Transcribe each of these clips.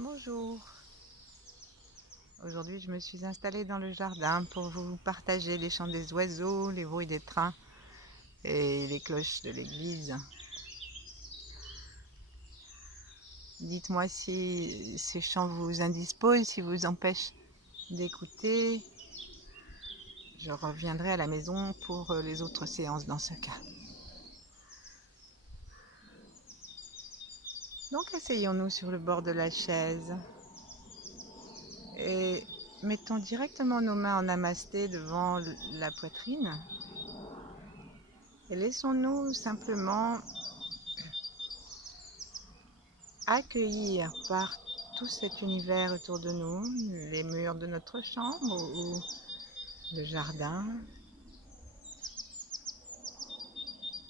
Bonjour. Aujourd'hui, je me suis installée dans le jardin pour vous partager les chants des oiseaux, les bruits des trains et les cloches de l'église. Dites-moi si ces chants vous indisposent, si vous empêchent d'écouter. Je reviendrai à la maison pour les autres séances dans ce cas. Donc asseyons-nous sur le bord de la chaise et mettons directement nos mains en namasté devant la poitrine et laissons-nous simplement accueillir par tout cet univers autour de nous, les murs de notre chambre ou le jardin,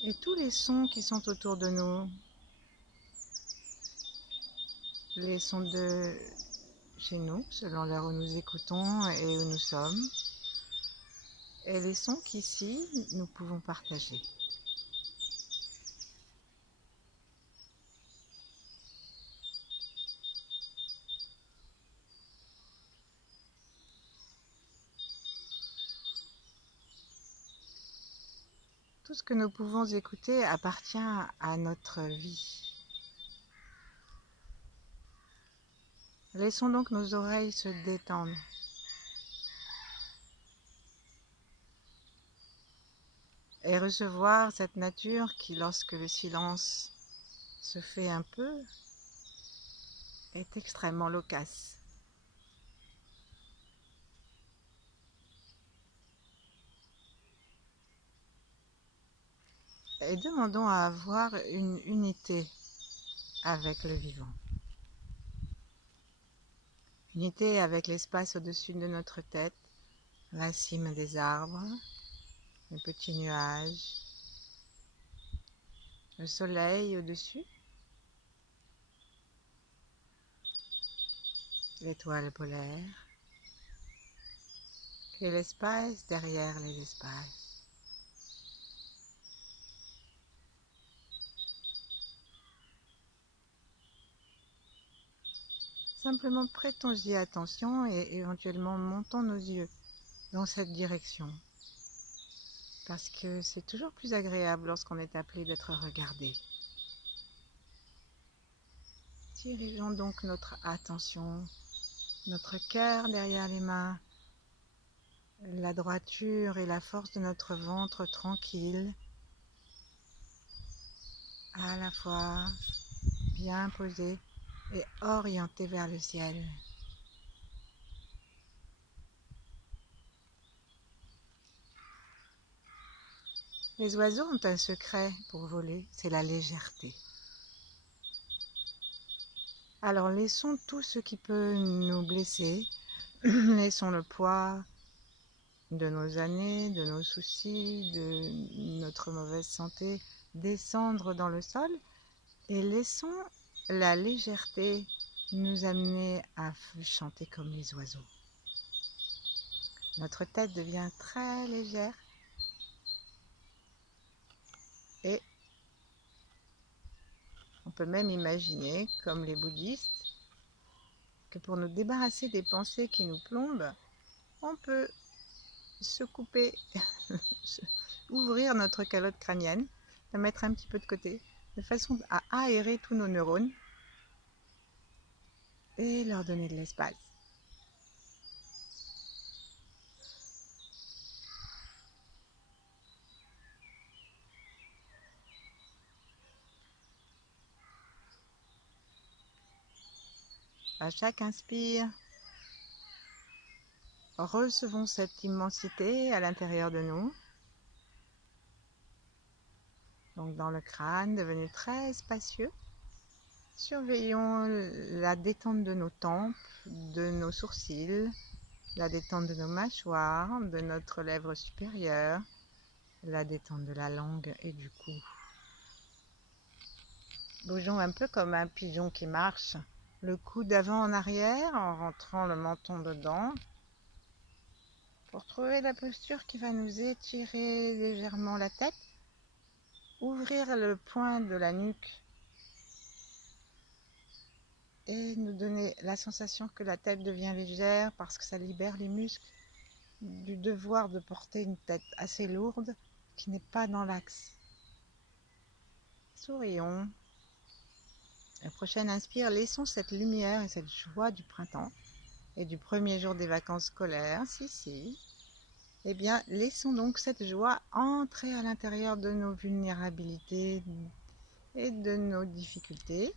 et tous les sons qui sont autour de nous, les sons de chez nous, selon l'heure où nous écoutons et où nous sommes, et les sons qu'ici nous pouvons partager. Tout ce que nous pouvons écouter appartient à notre vie. Laissons donc nos oreilles se détendre. Et recevoir cette nature qui, lorsque le silence se fait un peu, est extrêmement loquace. Et demandons à avoir une unité avec le vivant. Unité avec l'espace au-dessus de notre tête, la cime des arbres, les petits nuages, le soleil au-dessus, l'étoile polaire, et l'espace derrière les espaces. Simplement prêtons-y attention et éventuellement montons nos yeux dans cette direction. Parce que c'est toujours plus agréable lorsqu'on est appelé d'être regardé. Dirigeons donc notre attention, notre cœur derrière les mains, la droiture et la force de notre ventre tranquille, à la fois bien posé et orienté vers le ciel. Les oiseaux ont un secret pour voler, c'est la légèreté. Alors laissons tout ce qui peut nous blesser, laissons le poids de nos années, de nos soucis, de notre mauvaise santé descendre dans le sol et laissons la légèreté nous amener à chanter comme les oiseaux. Notre tête devient très légère et on peut même imaginer, comme les bouddhistes, que pour nous débarrasser des pensées qui nous plombent, on peut se couper, ouvrir notre calotte crânienne, la mettre un petit peu de côté, de façon à aérer tous nos neurones et leur donner de l'espace. À chaque inspire, recevons cette immensité à l'intérieur de nous. Donc dans le crâne devenu très spacieux. Surveillons la détente de nos tempes, de nos sourcils, la détente de nos mâchoires, de notre lèvre supérieure, la détente de la langue et du cou. Bougeons un peu comme un pigeon qui marche, le cou d'avant en arrière en rentrant le menton dedans pour trouver la posture qui va nous étirer légèrement la tête, ouvrir le point de la nuque et nous donner la sensation que la tête devient légère parce que ça libère les muscles du devoir de porter une tête assez lourde qui n'est pas dans l'axe. Sourions. La prochaine inspire, laissons cette lumière et cette joie du printemps et du premier jour des vacances scolaires, si. Eh bien, laissons donc cette joie entrer à l'intérieur de nos vulnérabilités et de nos difficultés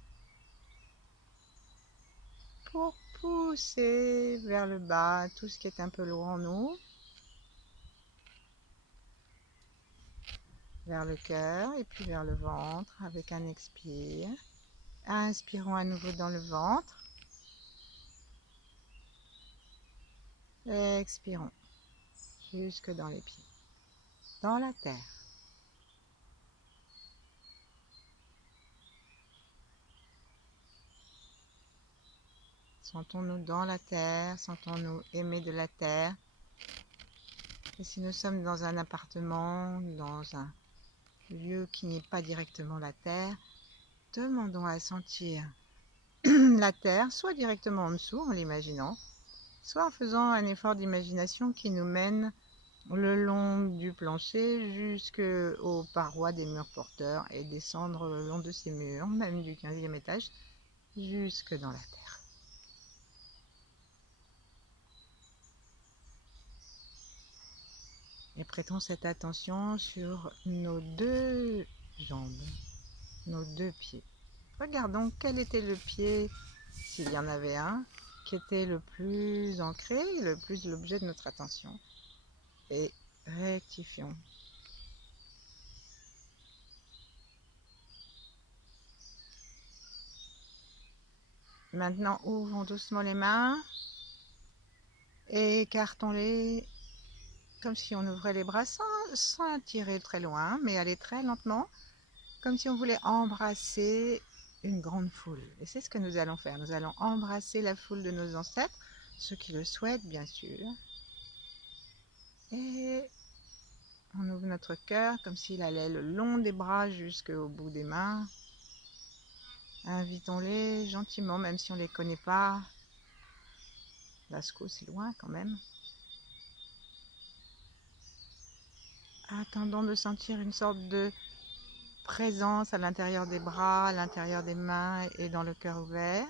pour pousser vers le bas tout ce qui est un peu lourd en nous, vers le cœur et puis vers le ventre avec un expire. Inspirons à nouveau dans le ventre. Expirons jusque dans les pieds, dans la terre. Sentons-nous dans la terre, sentons-nous aimer de la terre. Et si nous sommes dans un appartement, dans un lieu qui n'est pas directement la terre, demandons à sentir la terre, soit directement en dessous en l'imaginant, soit en faisant un effort d'imagination qui nous mène le long du plancher jusqu'aux parois des murs porteurs et descendre le long de ces murs, même du 15e étage, jusque dans la terre. Et prêtons cette attention sur nos deux jambes, nos deux pieds. Regardons quel était le pied, s'il y en avait un, qui était le plus ancré, le plus l'objet de notre attention. Et rectifions. Maintenant, ouvrons doucement les mains et écartons-les comme si on ouvrait les bras sans tirer très loin, mais aller très lentement, comme si on voulait embrasser une grande foule. Et c'est ce que nous allons faire. Nous allons embrasser la foule de nos ancêtres, ceux qui le souhaitent bien sûr. Et on ouvre notre cœur comme s'il allait le long des bras jusqu'au bout des mains. Invitons-les gentiment, même si on ne les connaît pas. Lascaux, c'est loin quand même. Attendons de sentir une sorte de présence à l'intérieur des bras, à l'intérieur des mains et dans le cœur ouvert.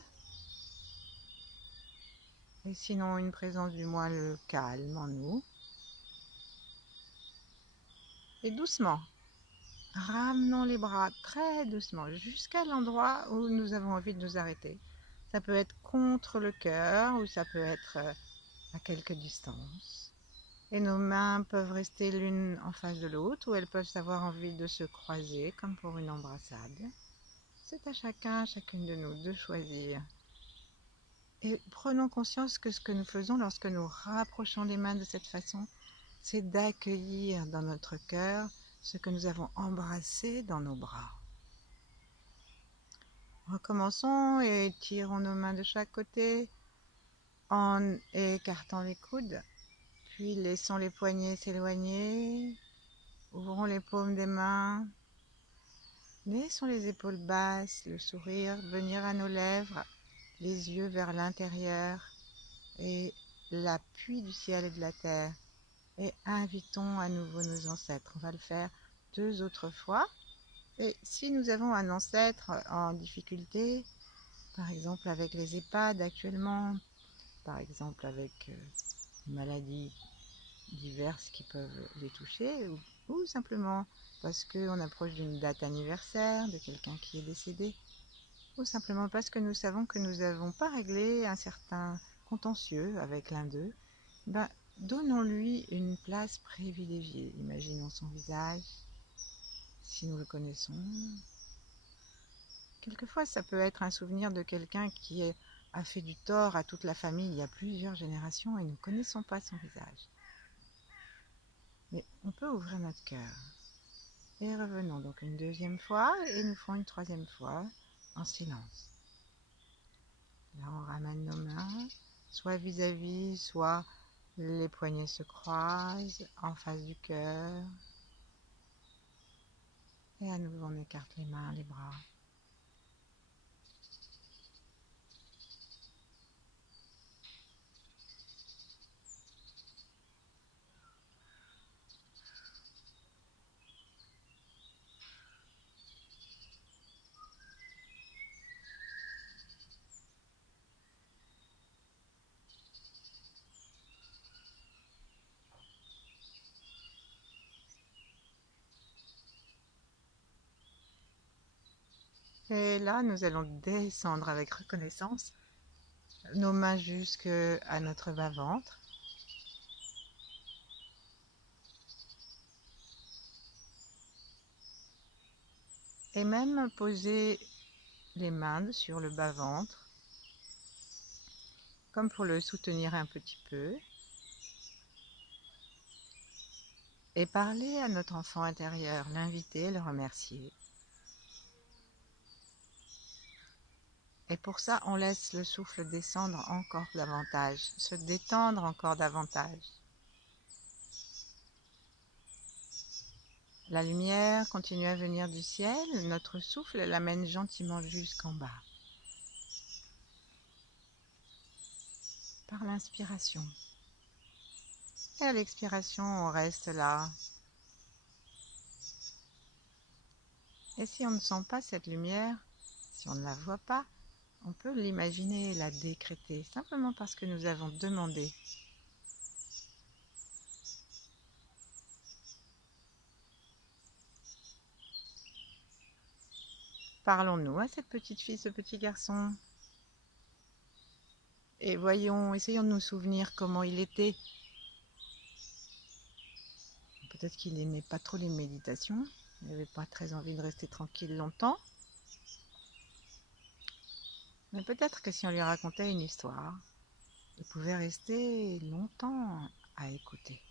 Et sinon, une présence du moins le calme en nous. Et doucement, ramenons les bras très doucement jusqu'à l'endroit où nous avons envie de nous arrêter. Ça peut être contre le cœur ou ça peut être à quelque distance. Et nos mains peuvent rester l'une en face de l'autre ou elles peuvent avoir envie de se croiser comme pour une embrassade. C'est à chacun, chacune de nous de choisir. Et prenons conscience que ce que nous faisons lorsque nous rapprochons les mains de cette façon, c'est d'accueillir dans notre cœur ce que nous avons embrassé dans nos bras. Recommençons et étirons nos mains de chaque côté en écartant les coudes, puis laissons les poignets s'éloigner, ouvrons les paumes des mains, laissons les épaules basses, le sourire venir à nos lèvres, les yeux vers l'intérieur et l'appui du ciel et de la terre. Et invitons à nouveau nos ancêtres. On va le faire 2 autres fois. Et si nous avons un ancêtre en difficulté, par exemple avec les EHPAD actuellement, par exemple avec des maladies diverses qui peuvent les toucher, ou simplement parce qu'on approche d'une date anniversaire de quelqu'un qui est décédé, ou simplement parce que nous savons que nous n'avons pas réglé un certain contentieux avec l'un d'eux, donnons-lui une place privilégiée. Imaginons son visage, si nous le connaissons. Quelquefois, ça peut être un souvenir de quelqu'un qui a fait du tort à toute la famille il y a plusieurs générations et nous ne connaissons pas son visage. Mais on peut ouvrir notre cœur. Et revenons donc une 2e fois et nous ferons une 3e fois en silence. Là, on ramène nos mains, soit vis-à-vis, soit les poignets se croisent en face du cœur. Et à nouveau, on écarte les mains, les bras. Et là, nous allons descendre avec reconnaissance nos mains jusqu'à notre bas-ventre. Et même poser les mains sur le bas-ventre, comme pour le soutenir un petit peu. Et parler à notre enfant intérieur, l'inviter, le remercier. Et pour ça, on laisse le souffle descendre encore davantage, se détendre encore davantage. La lumière continue à venir du ciel, notre souffle l'amène gentiment jusqu'en bas. Par l'inspiration. Et à l'expiration, on reste là. Et si on ne sent pas cette lumière, si on ne la voit pas, on peut l'imaginer et la décréter, simplement parce que nous avons demandé. Parlons-nous à cette petite fille, ce petit garçon. Et essayons de nous souvenir comment il était. Peut-être qu'il n'aimait pas trop les méditations. Il n'avait pas très envie de rester tranquille longtemps. Mais peut-être que si on lui racontait une histoire, il pouvait rester longtemps à écouter.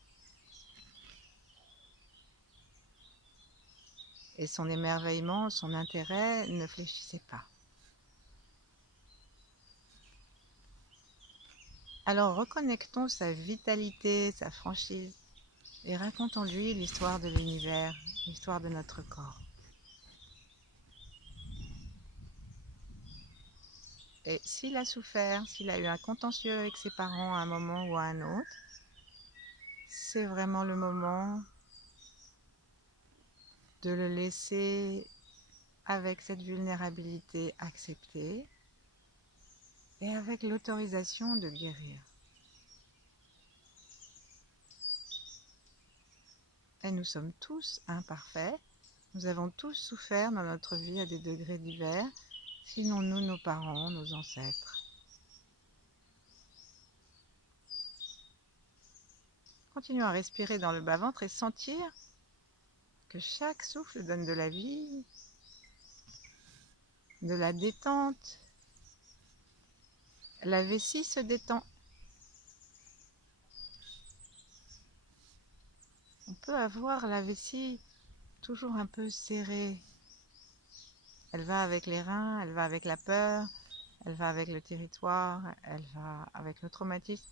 Et son émerveillement, son intérêt ne fléchissait pas. Alors reconnectons sa vitalité, sa franchise, et racontons-lui l'histoire de l'univers, l'histoire de notre corps. Et s'il a souffert, s'il a eu un contentieux avec ses parents à un moment ou à un autre, c'est vraiment le moment de le laisser avec cette vulnérabilité acceptée et avec l'autorisation de guérir. Et nous sommes tous imparfaits, nous avons tous souffert dans notre vie à des degrés divers, sinon nous, nos parents, nos ancêtres. Continuons à respirer dans le bas-ventre et sentir que chaque souffle donne de la vie, de la détente. La vessie se détend. On peut avoir la vessie toujours un peu serrée. Elle va avec les reins, elle va avec la peur, elle va avec le territoire, elle va avec le traumatisme.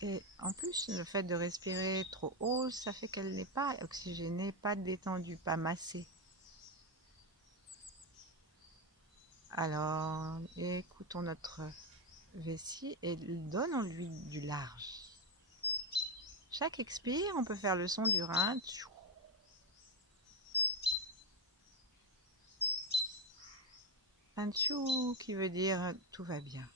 Et en plus, le fait de respirer trop haut, ça fait qu'elle n'est pas oxygénée, pas détendue, pas massée. Alors, écoutons notre vessie et donnons-lui du large. Chaque expire, on peut faire le son du rein. Un tchou qui veut dire tout va bien.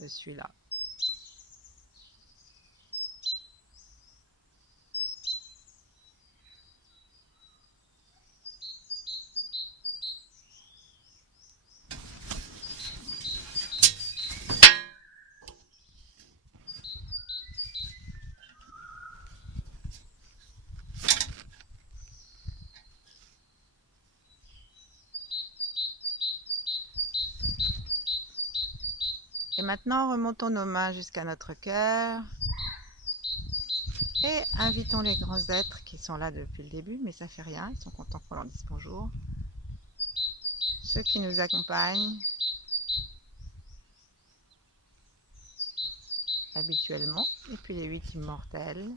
Je suis là. Et maintenant, remontons nos mains jusqu'à notre cœur et invitons les grands êtres qui sont là depuis le début, mais ça fait rien, ils sont contents qu'on leur dise bonjour. Ceux qui nous accompagnent habituellement, et puis les 8 immortels.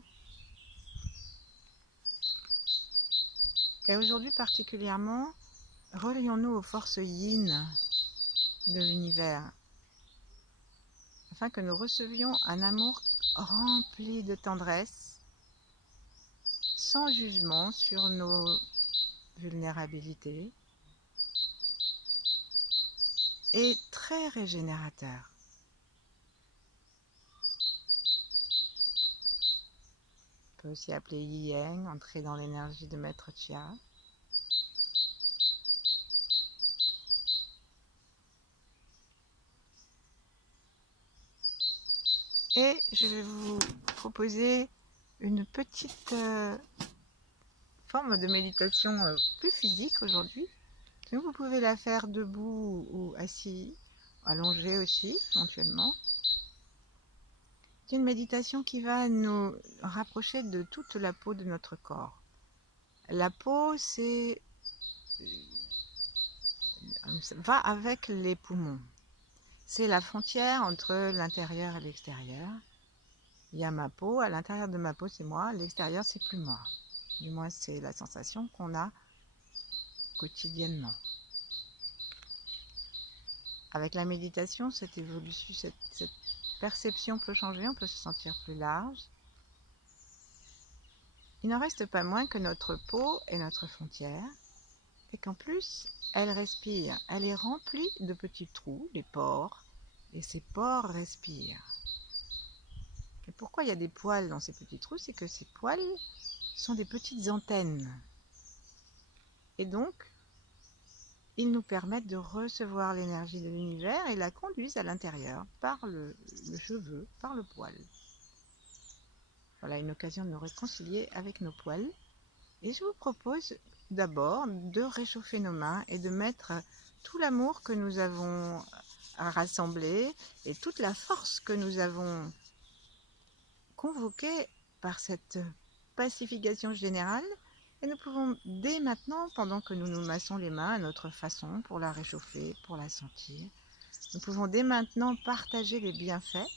Et aujourd'hui particulièrement, relions-nous aux forces yin de l'univers, afin que nous recevions un amour rempli de tendresse, sans jugement sur nos vulnérabilités, et très peut aussi appeler Yang, entrer dans l'énergie de Maître Chia. Et je vais vous proposer une petite forme de méditation plus physique aujourd'hui. Donc vous pouvez la faire debout ou assis, allongé aussi éventuellement. C'est une méditation qui va nous rapprocher de toute la peau de notre corps. La peau, va avec les poumons. C'est la frontière entre l'intérieur et l'extérieur. Il y a ma peau, à l'intérieur de ma peau c'est moi, à l'extérieur c'est plus moi. Du moins c'est la sensation qu'on a quotidiennement. Avec la méditation, cette évolution, cette perception peut changer, on peut se sentir plus large. Il n'en reste pas moins que notre peau est notre frontière et qu'en plus elle respire, elle est remplie de petits trous, les pores, et ces pores respirent. Et pourquoi il y a des poils dans ces petits trous? C'est que ces poils sont des petites antennes. Et donc, ils nous permettent de recevoir l'énergie de l'univers et la conduisent à l'intérieur par le cheveu, par le poil. Voilà une occasion de nous réconcilier avec nos poils. Et je vous propose d'abord de réchauffer nos mains et de mettre tout l'amour que nous avons rassemblé et toute la force que nous avons convoquée par cette pacification générale. Et nous pouvons dès maintenant, pendant que nous nous massons les mains à notre façon pour la réchauffer, pour la sentir, nous pouvons dès maintenant partager les bienfaits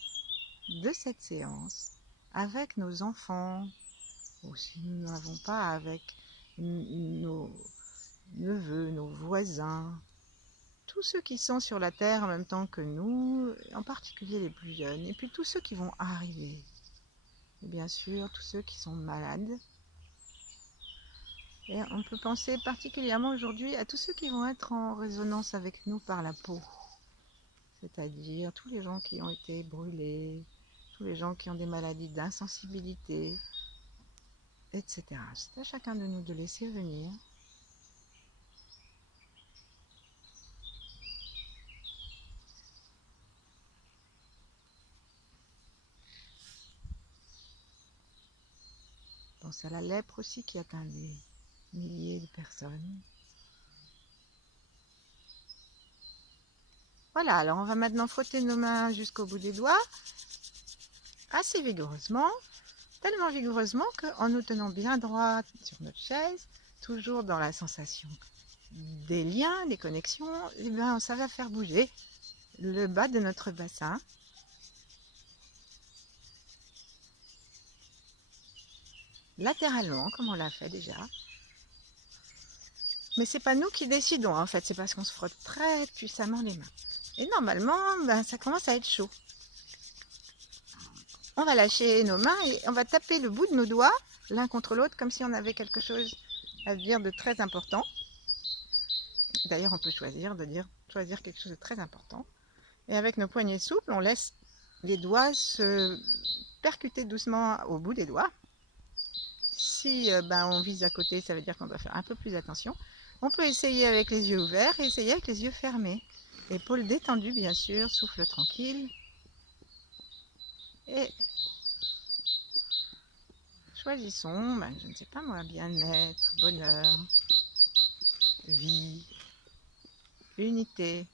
de cette séance avec nos enfants, ou si nous n'avons pas, avec nos neveux, nos voisins, tous ceux qui sont sur la terre en même temps que nous, en particulier les plus jeunes, et puis tous ceux qui vont arriver, et bien sûr tous ceux qui sont malades. Et on peut penser particulièrement aujourd'hui à tous ceux qui vont être en résonance avec nous par la peau, c'est-à-dire tous les gens qui ont été brûlés, tous les gens qui ont des maladies d'insensibilité, etc. C'est à chacun de nous de laisser venir. Pense à la lèpre aussi qui atteint des milliers de personnes. Voilà, alors on va maintenant frotter nos mains jusqu'au bout des doigts, assez vigoureusement, tellement vigoureusement qu'en nous tenant bien droit sur notre chaise, toujours dans la sensation des liens, des connexions, eh bien, ça va faire bouger le bas de notre bassin. Latéralement, comme on l'a fait déjà. Mais c'est pas nous qui décidons en fait, c'est parce qu'on se frotte très puissamment les mains. Et normalement, ça commence à être chaud. On va lâcher nos mains et on va taper le bout de nos doigts l'un contre l'autre comme si on avait quelque chose à dire de très important. D'ailleurs, on peut choisir quelque chose de très important. Et avec nos poignets souples, on laisse les doigts se percuter doucement au bout des doigts. Si on vise à côté, ça veut dire qu'on doit faire un peu plus attention. On peut essayer avec les yeux ouverts et essayer avec les yeux fermés. Épaules détendues, bien sûr, souffle tranquille. Et choisissons, je ne sais pas moi, bien-être, bonheur, vie, unité.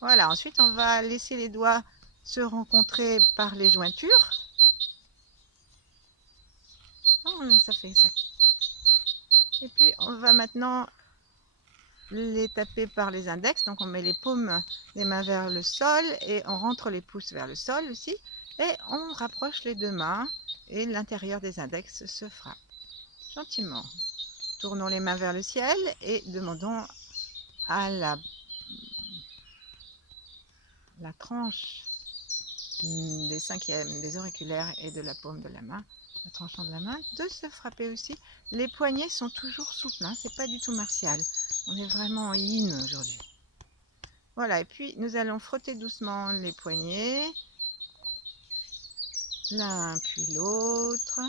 Voilà, ensuite on va laisser les doigts se rencontrer par les jointures. Oh, ça fait ça. Et puis on va maintenant les taper par les index, donc on met les paumes des mains vers le sol et on rentre les pouces vers le sol aussi et on rapproche les deux mains et l'intérieur des index se frappe gentiment. Tournons les mains vers le ciel et demandons à la tranche des cinquièmes, des auriculaires et de la paume de la main, le tranchant de la main, de se frapper aussi. Les poignets sont toujours souples, hein, c'est pas du tout martial. On est vraiment en yin aujourd'hui. Voilà, et puis nous allons frotter doucement les poignets l'un puis l'autre.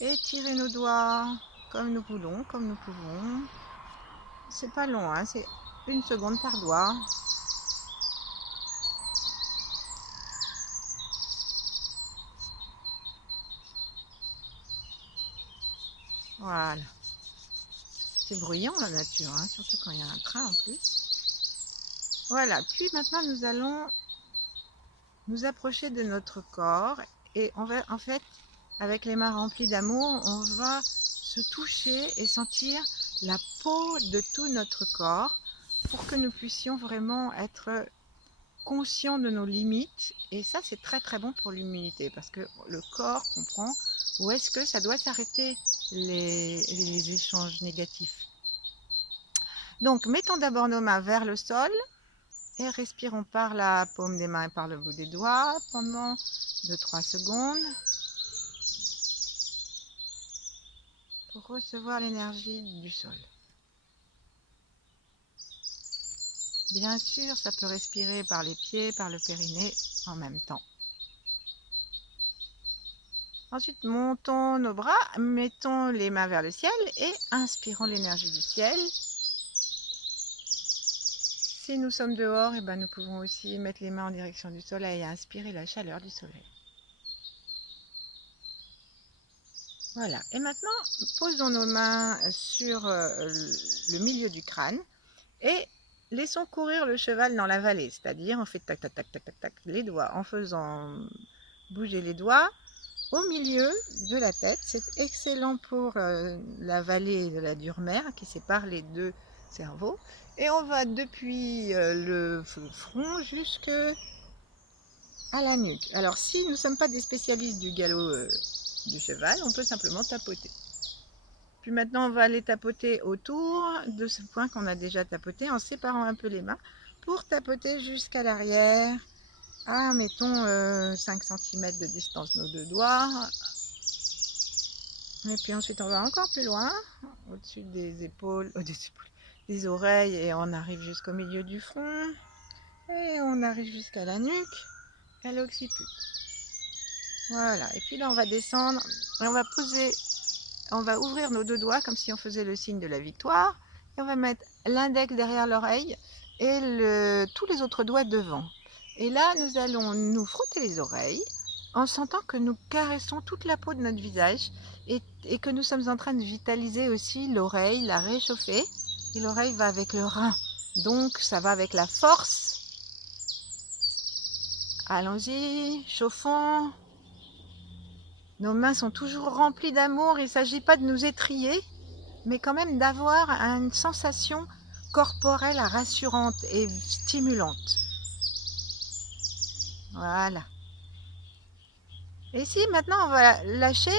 Étirer nos doigts comme nous voulons, comme nous pouvons. C'est pas long, hein, c'est 1 seconde par doigt. Voilà. C'est bruyant la nature, hein, surtout quand il y a un train en plus. Voilà, puis maintenant nous allons nous approcher de notre corps et on va en fait, avec les mains remplies d'amour, on va se toucher et sentir la peau de tout notre corps pour que nous puissions vraiment être conscients de nos limites. Et ça, c'est très très bon pour l'immunité parce que le corps comprend où est-ce que ça doit s'arrêter les échanges négatifs. Donc, mettons d'abord nos mains vers le sol et respirons par la paume des mains et par le bout des doigts pendant 2-3 secondes pour recevoir l'énergie du sol. Bien sûr, ça peut respirer par les pieds, par le périnée en même temps. Ensuite, montons nos bras, mettons les mains vers le ciel et inspirons l'énergie du ciel. Si nous sommes dehors, nous pouvons aussi mettre les mains en direction du soleil et inspirer la chaleur du soleil. Voilà, et maintenant, posons nos mains sur le milieu du crâne et laissons courir le cheval dans la vallée, c'est-à-dire on fait tac tac tac tac tac tac les doigts en faisant bouger les doigts au milieu de la tête. C'est excellent pour la vallée de la Durmer qui sépare les deux cerveaux. Et on va depuis le front jusqu'à la nuque. Alors si nous ne sommes pas des spécialistes du galop du cheval, on peut simplement tapoter. Puis maintenant on va aller tapoter autour de ce point qu'on a déjà tapoté en séparant un peu les mains pour tapoter jusqu'à l'arrière à mettons 5 cm de distance nos deux doigts. Et puis ensuite on va encore plus loin, au-dessus des épaules, des oreilles, et on arrive jusqu'au milieu du front, et on arrive jusqu'à la nuque, et l'occiput. Voilà, et puis là on va descendre, et on va ouvrir nos deux doigts comme si on faisait le signe de la victoire, et on va mettre l'index derrière l'oreille, et tous les autres doigts devant. Et là nous allons nous frotter les oreilles, en sentant que nous caressons toute la peau de notre visage et que nous sommes en train de vitaliser aussi l'oreille, la réchauffer. Et l'oreille va avec le rein, donc ça va avec la force. Allons-y, chauffons. Nos mains sont toujours remplies d'amour, il ne s'agit pas de nous étriller, mais quand même d'avoir une sensation corporelle rassurante et stimulante. Voilà. Et ici, maintenant, on va lâcher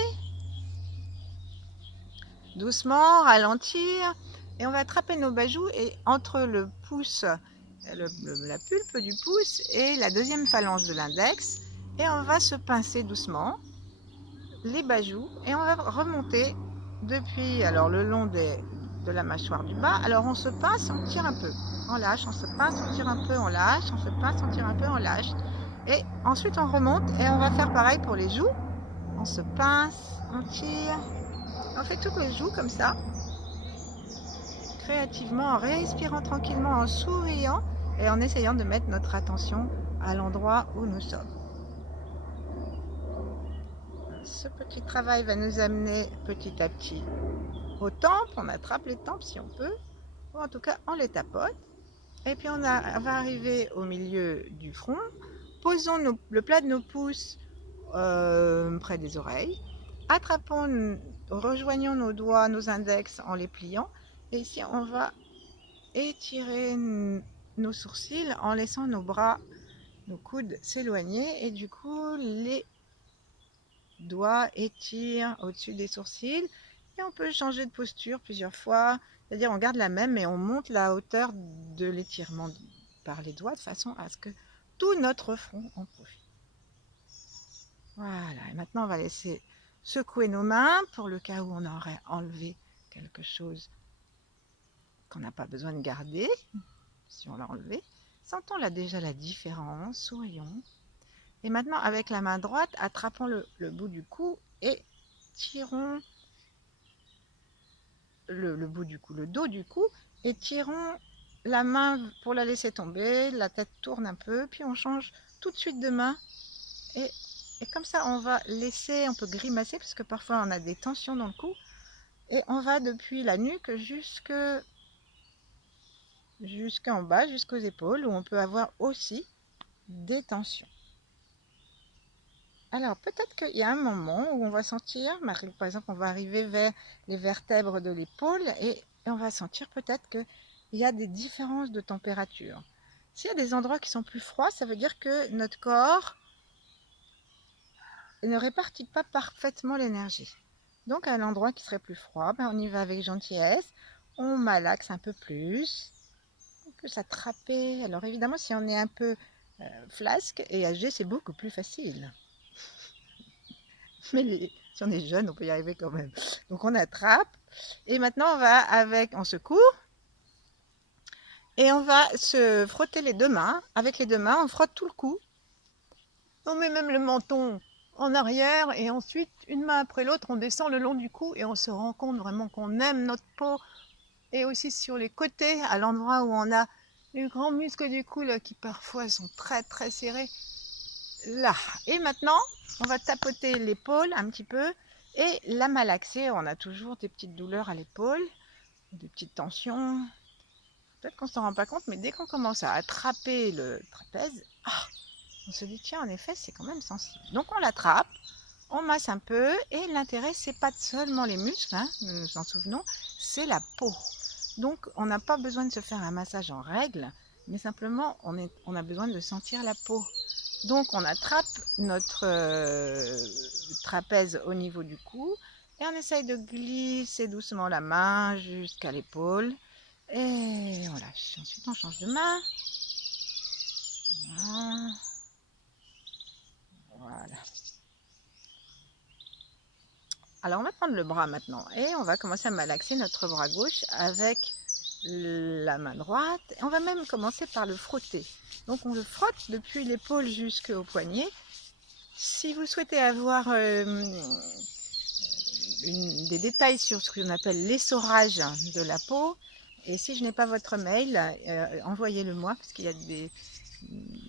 doucement, ralentir, et on va attraper nos bajoux et entre le pouce, la pulpe du pouce et la deuxième phalange de l'index, et on va se pincer doucement les bajoux et on va remonter depuis le long de la mâchoire du bas. Alors on se pince, on tire un peu, on lâche, on se pince, on tire un peu, on lâche, on se pince, on tire un peu, on lâche, et ensuite on remonte et on va faire pareil pour les joues. On se pince, on tire, on fait toutes les joues comme ça, créativement, en respirant tranquillement, en souriant et en essayant de mettre notre attention à l'endroit où nous sommes. Ce petit travail va nous amener petit à petit aux tempes. On attrape les tempes si on peut, ou en tout cas on les tapote. Et puis va arriver au milieu du front. Posons le plat de nos pouces près des oreilles. Rejoignons nos doigts, nos index en les pliant. Et ici on va étirer nos sourcils en laissant nos bras, nos coudes s'éloigner, et du coup les doigts étirent au-dessus des sourcils, et on peut changer de posture plusieurs fois, c'est-à-dire on garde la même mais on monte la hauteur de l'étirement par les doigts de façon à ce que tout notre front en profite. Voilà, et maintenant on va laisser secouer nos mains pour le cas où on aurait enlevé quelque chose qu'on n'a pas besoin de garder. Si on l'a enlevé, sentons là déjà la différence, sourions. Et maintenant, avec la main droite, attrapons le bout du cou et tirons le bout du cou, le dos du cou, et tirons la main pour la laisser tomber, la tête tourne un peu, puis on change tout de suite de main, et, et comme ça on va laisser, on peut grimacer, parce que parfois on a des tensions dans le cou, et on va depuis la nuque jusqu'en bas, jusqu'aux épaules, où on peut avoir aussi des tensions. Alors peut-être qu'il y a un moment où on va sentir, par exemple on va arriver vers les vertèbres de l'épaule et on va sentir peut-être qu'il y a des différences de température. S'il y a des endroits qui sont plus froids, ça veut dire que notre corps ne répartit pas parfaitement l'énergie. Donc à un endroit qui serait plus froid, on y va avec gentillesse, on malaxe un peu plus, on peut s'attraper. Alors évidemment si on est un peu flasque et âgé, c'est beaucoup plus facile. Mais si on est jeune, on peut y arriver quand même. Donc on attrape. Et maintenant, on secoue. Et on va se frotter les deux mains. Avec les deux mains, on frotte tout le cou. On met même le menton en arrière et ensuite, une main après l'autre, on descend le long du cou et on se rend compte vraiment qu'on aime notre peau. Et aussi sur les côtés, à l'endroit où on a les grands muscles du cou là, qui parfois sont très très serrés. Là. Et maintenant, on va tapoter l'épaule un petit peu et la malaxer. On a toujours des petites douleurs à l'épaule, des petites tensions. Peut-être qu'on ne s'en rend pas compte, mais dès qu'on commence à attraper le trapèze, on se dit tiens, en effet, c'est quand même sensible. Donc on l'attrape, on masse un peu et l'intérêt, c'est pas seulement les muscles, hein, nous nous en souvenons, c'est la peau. Donc on n'a pas besoin de se faire un massage en règle, mais simplement on a besoin de sentir la peau. Donc on attrape notre trapèze au niveau du cou et on essaye de glisser doucement la main jusqu'à l'épaule et on lâche. Ensuite on change de main. Voilà. Alors on va prendre le bras maintenant et on va commencer à malaxer notre bras gauche avec la main droite. Et on va même commencer par le frotter. Donc on le frotte depuis l'épaule jusqu'au poignet. Si vous souhaitez avoir des détails sur ce qu'on appelle l'essorage de la peau, et si je n'ai pas votre mail, envoyez-le moi, parce qu'il y a des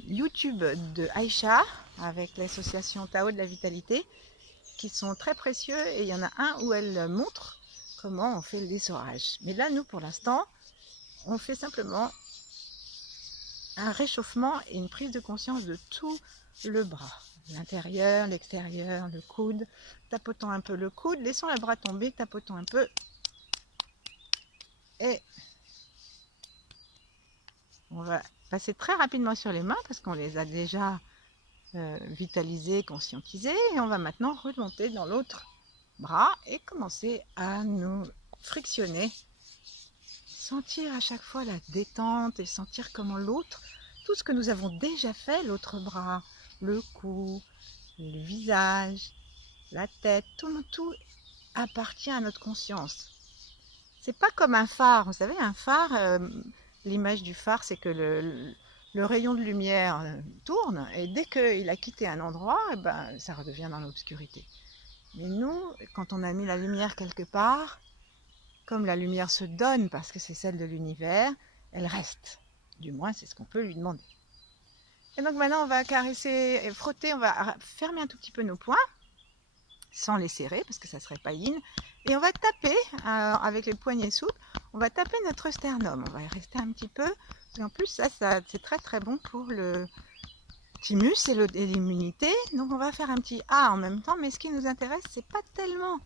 YouTube de Aïcha avec l'association Tao de la Vitalité qui sont très précieux, et il y en a un où elle montre comment on fait l'essorage. Mais là, nous, pour l'instant, on fait simplement un réchauffement et une prise de conscience de tout le bras. L'intérieur, l'extérieur, le coude. Tapotons un peu le coude, laissons le bras tomber, tapotons un peu. Et on va passer très rapidement sur les mains parce qu'on les a déjà vitalisées, conscientisées. Et on va maintenant remonter dans l'autre bras et commencer à nous frictionner. Sentir à chaque fois la détente et sentir comment l'autre, tout ce que nous avons déjà fait, l'autre bras, le cou, le visage, la tête, tout appartient à notre conscience. C'est pas comme un phare, vous savez, un phare, l'image du phare, c'est que le rayon de lumière tourne et dès qu'il a quitté un endroit, ça redevient dans l'obscurité. Mais nous, quand on a mis la lumière quelque part, comme la lumière se donne parce que c'est celle de l'univers, elle reste. Du moins, c'est ce qu'on peut lui demander. Et donc maintenant, on va caresser et frotter, on va fermer un tout petit peu nos poings, sans les serrer parce que ça serait pas in. Et on va taper avec les poignets souples, on va taper notre sternum. On va y rester un petit peu. Et en plus, ça c'est très très bon pour le thymus et l'immunité. Donc on va faire un petit A en même temps, mais ce qui nous intéresse, c'est pas tellement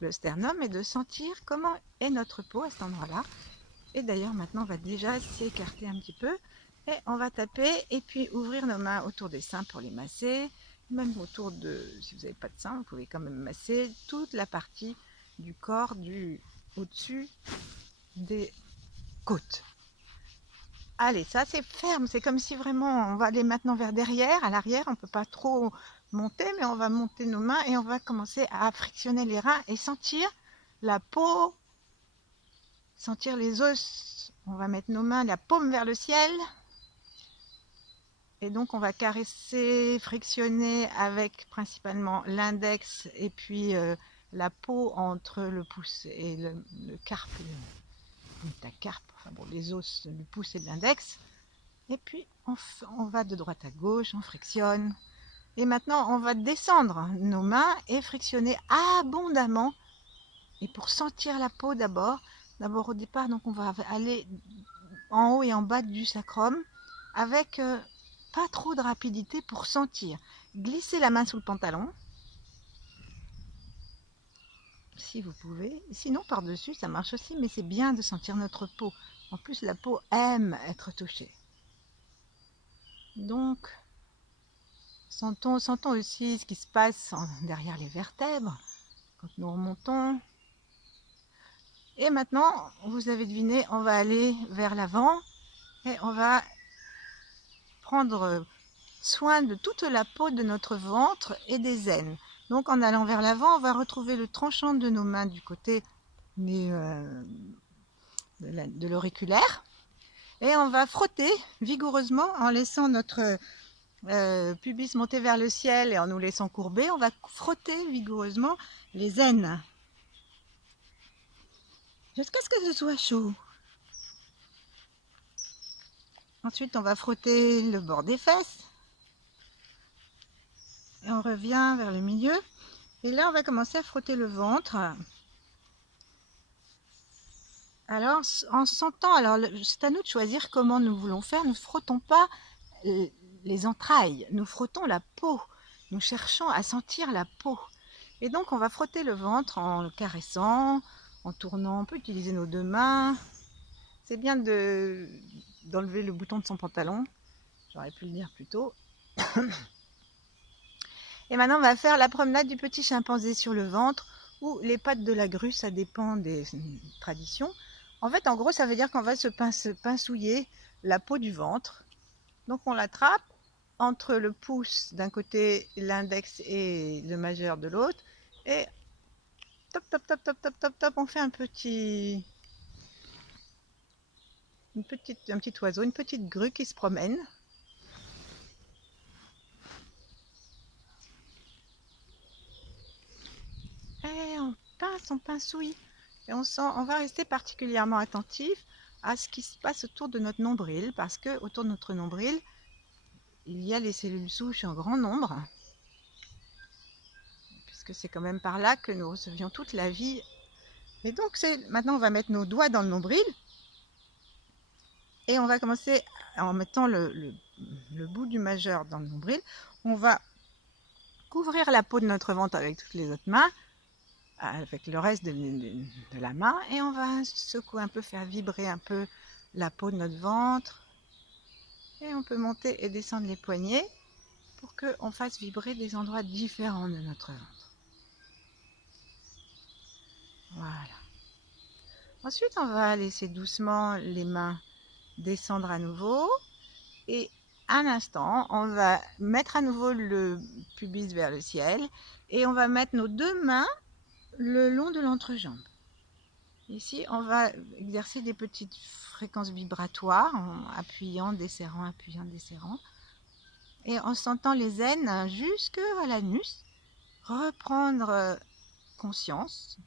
le sternum, mais de sentir comment est notre peau à cet endroit-là. Et d'ailleurs, maintenant, on va déjà s'écarter un petit peu. Et on va taper et puis ouvrir nos mains autour des seins pour les masser. Même autour de, si vous n'avez pas de seins, vous pouvez quand même masser toute la partie du corps au-dessus des côtes. Allez, ça c'est ferme, c'est comme si vraiment on va aller maintenant vers derrière, à l'arrière, on ne peut pas trop monter, mais on va monter nos mains et on va commencer à frictionner les reins et sentir la peau, sentir les os. On va mettre nos mains, la paume vers le ciel. Et donc on va caresser, frictionner avec principalement l'index et puis la peau entre le pouce et le carpe, le métacarpe, enfin bon, les os du pouce et de l'index. Et puis on va de droite à gauche, on frictionne. Et maintenant on va descendre nos mains et frictionner abondamment. Et pour sentir la peau d'abord au départ, donc on va aller en haut et en bas du sacrum avec pas trop de rapidité pour sentir. Glissez la main sous le pantalon si vous pouvez, sinon par-dessus ça marche aussi, mais c'est bien de sentir notre peau. En plus la peau aime être touchée. Donc sentons aussi ce qui se passe derrière les vertèbres quand nous remontons. Et maintenant, vous avez deviné, on va aller vers l'avant et on va prendre soin de toute la peau de notre ventre et des aines. Donc en allant vers l'avant, on va retrouver le tranchant de nos mains du côté de l'auriculaire. Et on va frotter vigoureusement en laissant notre pubis monter vers le ciel et en nous laissant courber. On va frotter vigoureusement les aines jusqu'à ce que ce soit chaud. Ensuite, on va frotter le bord des fesses. Et on revient vers le milieu. Et là, on va commencer à frotter le ventre. Alors, en sentant, alors c'est à nous de choisir comment nous voulons faire. Nous ne frottons pas les entrailles, nous frottons la peau. Nous cherchons à sentir la peau. Et donc, on va frotter le ventre en le caressant, en tournant. On peut utiliser nos deux mains. C'est bien d'enlever le bouton de son pantalon. J'aurais pu le dire plus tôt. Et maintenant, on va faire la promenade du petit chimpanzé sur le ventre ou les pattes de la grue, ça dépend des traditions. En fait, en gros, ça veut dire qu'on va se pincouiller la peau du ventre. Donc, on l'attrape entre le pouce d'un côté, l'index et le majeur de l'autre. Et top, top, top, top, top, top, top, on fait un petit oiseau, une petite grue qui se promène. Et on pince, on pincouille. Et on va rester particulièrement attentif à ce qui se passe autour de notre nombril, parce que autour de notre nombril, il y a les cellules souches en grand nombre, puisque c'est quand même par là que nous recevions toute la vie. Et donc maintenant on va mettre nos doigts dans le nombril, et on va commencer en mettant le bout du majeur dans le nombril. On va couvrir la peau de notre ventre avec toutes les autres mains, avec le reste de la main, et on va secouer un peu, faire vibrer un peu la peau de notre ventre. Et on peut monter et descendre les poignets pour qu'on fasse vibrer des endroits différents de notre ventre. Voilà. Ensuite, on va laisser doucement les mains descendre à nouveau. Et un instant, on va mettre à nouveau le pubis vers le ciel. Et on va mettre nos deux mains le long de l'entrejambe. Ici, on va exercer des petites fréquences vibratoires en appuyant, desserrant, appuyant, desserrant. Et en sentant les aines jusqu'à l'anus, reprendre conscience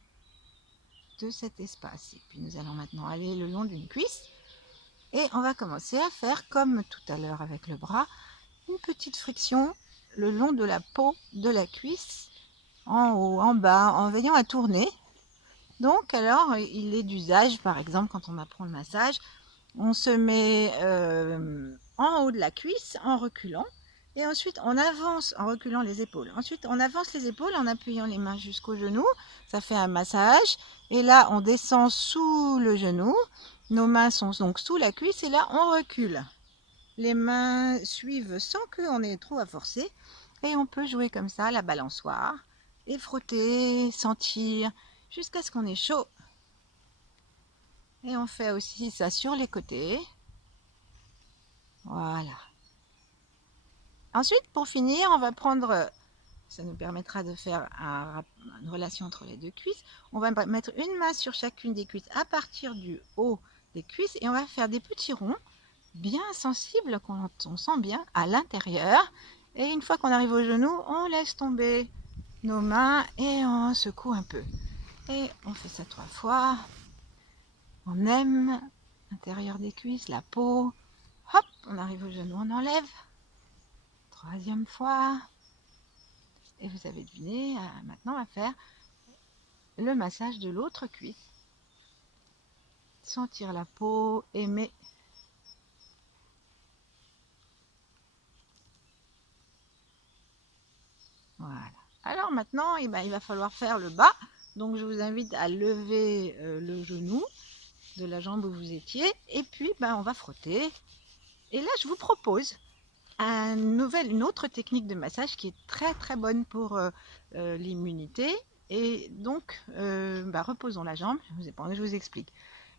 de cet espace. Et puis nous allons maintenant aller le long d'une cuisse et on va commencer à faire comme tout à l'heure avec le bras, une petite friction le long de la peau de la cuisse, en haut, en bas, en veillant à tourner. Donc alors il est d'usage, par exemple quand on apprend le massage, on se met en haut de la cuisse en reculant. Et ensuite, on avance en reculant les épaules. Ensuite, on avance les épaules en appuyant les mains jusqu'au genou. Ça fait un massage. Et là, on descend sous le genou. Nos mains sont donc sous la cuisse. Et là, on recule. Les mains suivent sans qu'on ait trop à forcer. Et on peut jouer comme ça, la balançoire. Et frotter, sentir, jusqu'à ce qu'on ait chaud. Et on fait aussi ça sur les côtés. Voilà. Ensuite, pour finir, on va prendre, ça nous permettra de faire une relation entre les deux cuisses. On va mettre une main sur chacune des cuisses à partir du haut des cuisses et on va faire des petits ronds bien sensible, qu'on sent bien à l'intérieur. Et une fois qu'on arrive au genou, on laisse tomber nos mains et on secoue un peu. Et on fait ça 3 fois. On aime l'intérieur des cuisses, la peau. Hop, on arrive au genou, on enlève. 3e fois. Et vous avez deviné, maintenant on va faire le massage de l'autre cuisse. Sentir la peau, aimer. Voilà. Alors maintenant, il va falloir faire le bas. Donc je vous invite à lever le genou de la jambe où vous étiez. Et puis on va frotter. Et là, je vous propose une autre technique de massage qui est très très bonne pour l'immunité. Et donc, reposons la jambe. Je vous explique.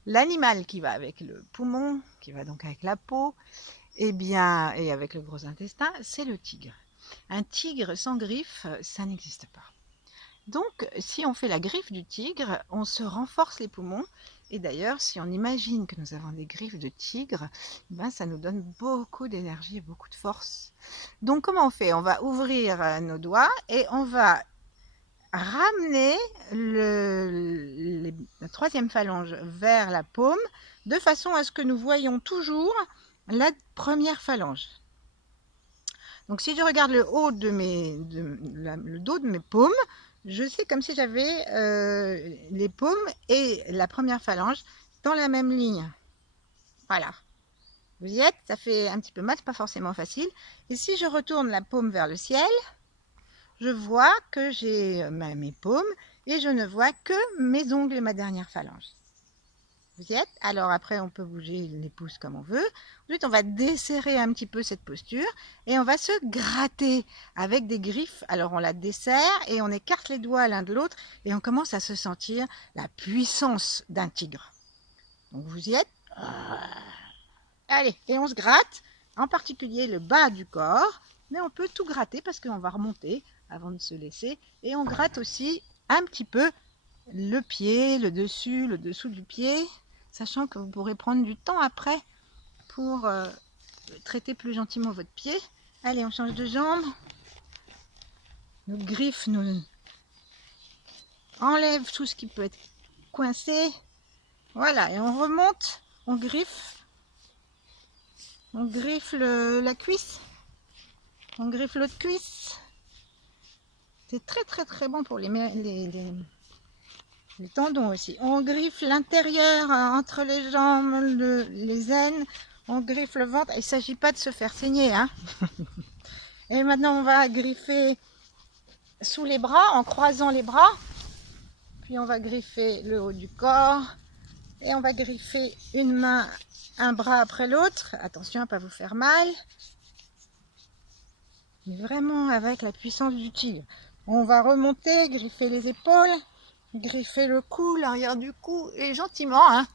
L'animal qui va avec le poumon, qui va donc avec la peau, et avec le gros intestin, c'est le tigre. Un tigre sans griffe, ça n'existe pas. Donc, si on fait la griffe du tigre, on se renforce les poumons. Et d'ailleurs, si on imagine que nous avons des griffes de tigre, ça nous donne beaucoup d'énergie et beaucoup de force. Donc, comment on fait? On va ouvrir nos doigts et on va ramener la 3e phalange vers la paume, de façon à ce que nous voyons toujours la 1re phalange. Donc si je regarde le haut de le dos de mes paumes, je sais comme si j'avais les paumes et la 1re phalange dans la même ligne. Voilà. Vous y êtes? Ça fait un petit peu mal, c'est pas forcément facile. Et si je retourne la paume vers le ciel, je vois que j'ai mes paumes et je ne vois que mes ongles et ma dernière phalange. Vous y êtes? Alors après, on peut bouger les pouces comme on veut. Ensuite, on va desserrer un petit peu cette posture et on va se gratter avec des griffes. Alors, on la desserre et on écarte les doigts l'un de l'autre et on commence à se sentir la puissance d'un tigre. Donc, vous y êtes? Allez, et on se gratte, en particulier le bas du corps, mais on peut tout gratter parce qu'on va remonter avant de se laisser. Et on gratte aussi un petit peu le pied, le dessous du pied, sachant que vous pourrez prendre du temps après pour traiter plus gentiment votre pied. Allez, on change de jambe. Nos griffes nous enlèvent tout ce qui peut être coincé. Voilà, et on remonte, on griffe la cuisse, on griffe l'autre cuisse. C'est très très très bon pour les tendons aussi. On griffe l'intérieur entre les jambes, les aines, on griffe le ventre. Il ne s'agit pas de se faire saigner, hein. Et maintenant on va griffer sous les bras en croisant les bras. Puis on va griffer le haut du corps. Et on va griffer une main, un bras après l'autre. Attention à ne pas vous faire mal. Mais vraiment avec la puissance du tigre. On va remonter, griffer les épaules, griffer le cou, l'arrière du cou, et gentiment, hein.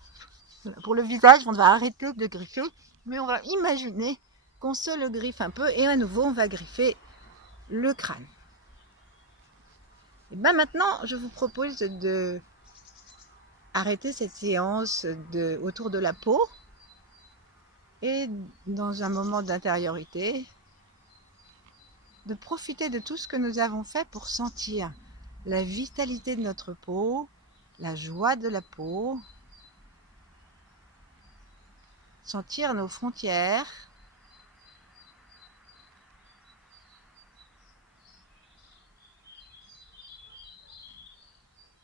Pour le visage, on va arrêter de griffer, mais on va imaginer qu'on se le griffe un peu, et à nouveau, on va griffer le crâne. Et maintenant, je vous propose de arrêter cette séance autour de la peau, et dans un moment d'intériorité, de profiter de tout ce que nous avons fait pour sentir la vitalité de notre peau, la joie de la peau, sentir nos frontières,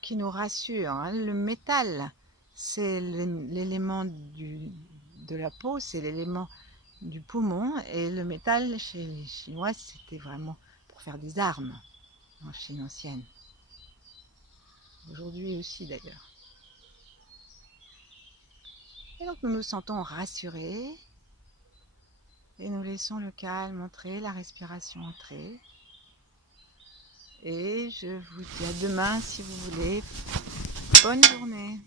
qui nous rassurent, hein. Le métal, c'est l'élément de la peau, c'est l'élément du poumon, et le métal chez les Chinois, c'était vraiment pour faire des armes en Chine ancienne. Aujourd'hui aussi d'ailleurs. Et donc nous nous sentons rassurés et nous laissons le calme entrer, la respiration entrer. Et je vous dis à demain si vous voulez. Bonne journée.